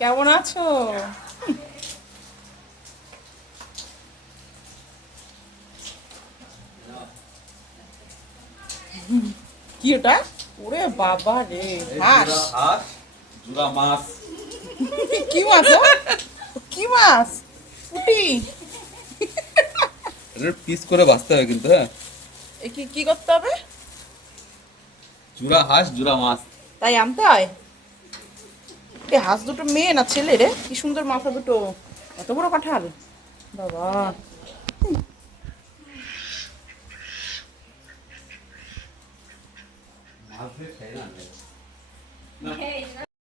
কেমন আছো? কি ওটা? ওরে বাবা রে হাঁস। হাঁস জুরা মাছ। কি মাছ কি মাছ? পুটি। এটা পিস করে বাঁচতে হবে কিন্তু হ্যাঁ। এ কি কি করতে হবে? জুরা হাঁস জুরা মাছ। তাই আনতে হয়? এই হাঁস দুটো মেয়ে না ছেলে রে? কি সুন্দর মাথা দুটো। এত বড় কাঁঠাল বাবা। ఆఫ్రేట్ అయినా అంటే